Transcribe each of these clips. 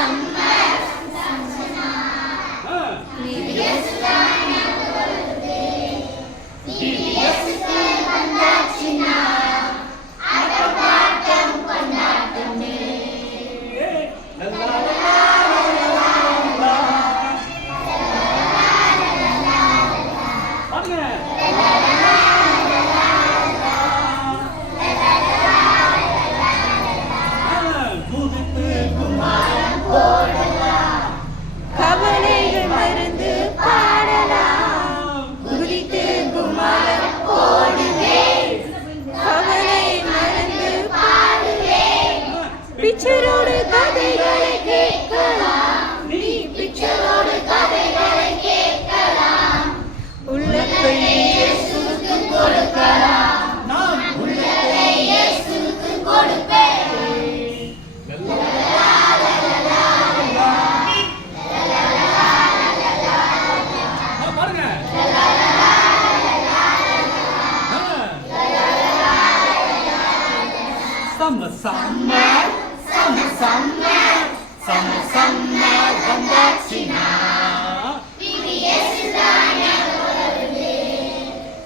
Sampai Oh. Summer summer summer summer summer வந்தாச்சுனா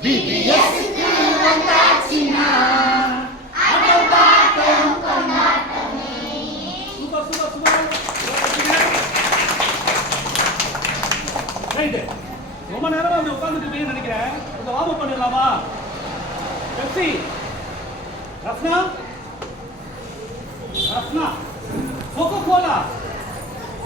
பிபிஎஸ்க்கு வந்தாச்சுனா ரொம்ப நேரமா வந்து உட்கார்ந்துட்டு போய் நினைக்கிறேன். கொஞ்சம் வார்ம் அப் பண்ணிடலாமா? பெப்சி ரத்னா? না কোকো কোলা